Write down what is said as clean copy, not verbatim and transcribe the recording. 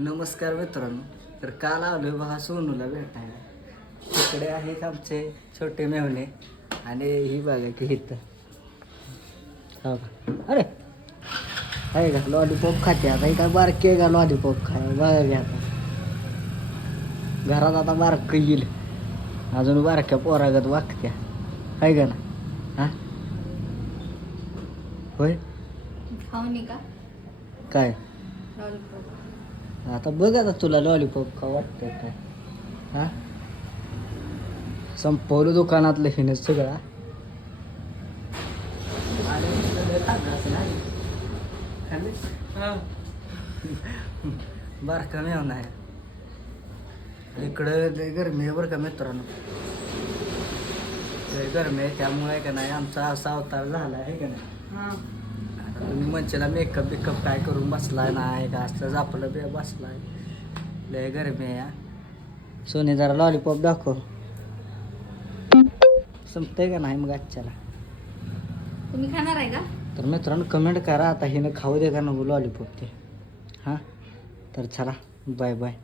नमस्कार मित्रांनो. तर काल आलोय बघा सोनूला भेटायला. तिकडे आहेत आमचे छोटे मेवणे आणि ही बघा की इथं हो का. अरे आहे का लॉलीपॉप खाते आता. ही काय बारकी आहे का लॉलीपॉप खाय बघा की आता. घरात आता बारक येईल अजून बारक्या पोरागत वागत्या आहे का ना. हा होय खाऊनी का काय लॉलीपॉप? आता बघ आता तुला लॉलीपॉप का वाटतं काय. हा संपवलं दुकानातलं हिने सगळा. बारका मेवना आहे. इकडं लय गरमी आहे बरं का मित्रांनो. लय गरमी आहे त्यामुळे का नाही आमचा असा अवतार झाला आहे का नाही. आता तुम्ही म्हणशीला मेकअप बिकअप काय करून बसलाय नाही का असं आपलं बे बसलाय. लय गरमी आहे हा. सोने जरा लॉलीपॉप दाखव. संपतंय का नाही मग आजच्याला. तुम्ही खाणार आहे का? तर मित्रांनो कमेंट करा आता हिनं खाऊ दे का नको लॉलीपॉप ते. हां तर चला बाय बाय.